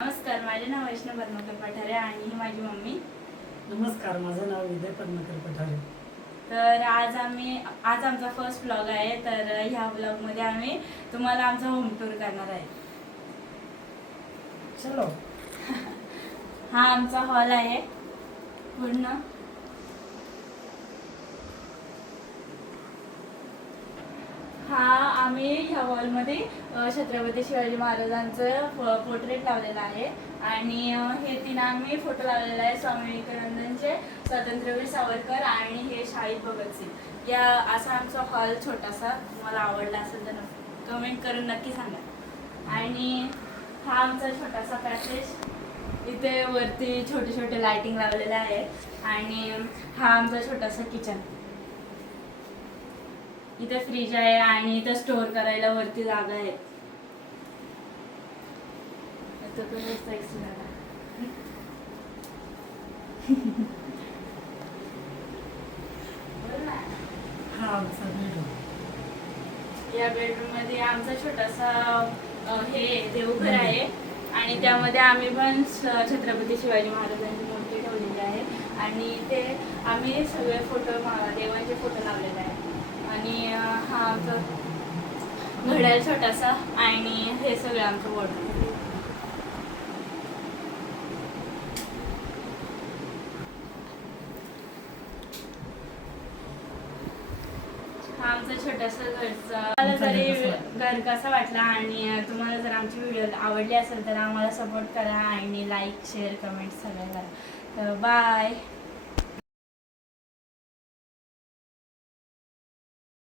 नमस्कार, माझे नाव वैष्णव पद्माकर पठारे आणि ही माझी मम्मी. नमस्कार, माझं नाव विजय पद्माकर पठारे. तर आज आमचा फर्स्ट व्लॉग आहे. तर ह्या व्लॉगमध्ये आम्ही तुम्हाला आमचा होम टूर करणार आहे. चलो. हा आमचा हॉल आहे पूर्ण. हा आम्ही ह्या हॉलमध्ये छत्रपती शिवाजी महाराजांचं पोर्ट्रेट लावलेलं आहे आणि हे 3 आम्ही फोटो लावलेला आहे. स्वामी विवेकानंदांचे, स्वातंत्र्यवीर सावरकर आणि हे शहीद भगतसिंग. या असा आमचा हॉल छोटासा. तुम्हाला आवडला असेल तर कमेंट करून नक्की सांगा. आणि हा आमचा छोटासा पॅसेज. इथे वरती छोटे छोटे लाइटिंग लावलेले आहे आणि हा आमचा छोटासा किचन. इथे फ्रीज आहे आणि इथे स्टोअर करायला वरती जागा आहे. हा आमचा बेडरूम. या बेडरूम मध्ये आमचा छोटासा हे देवघर आहे आणि त्यामध्ये आम्ही पण छत्रपती शिवाजी महाराजांची मूर्ती ठेवलेली आहे आणि ते आम्ही सगळे फोटो देवांचे फोटो लावलेले आहे. आणि हा आमचा घड्याळ छोटासा आणि हे सगळं आमचं वॉर्डरोब. हा आमचा छोटासा घरचा. मला जरी घर कसा वाटला आणि तुम्हाला जर आमची व्हिडिओ आवडली असेल तर आम्हाला सपोर्ट करा आणि लाईक, शेअर, कमेंट सगळं करा. तर बाय.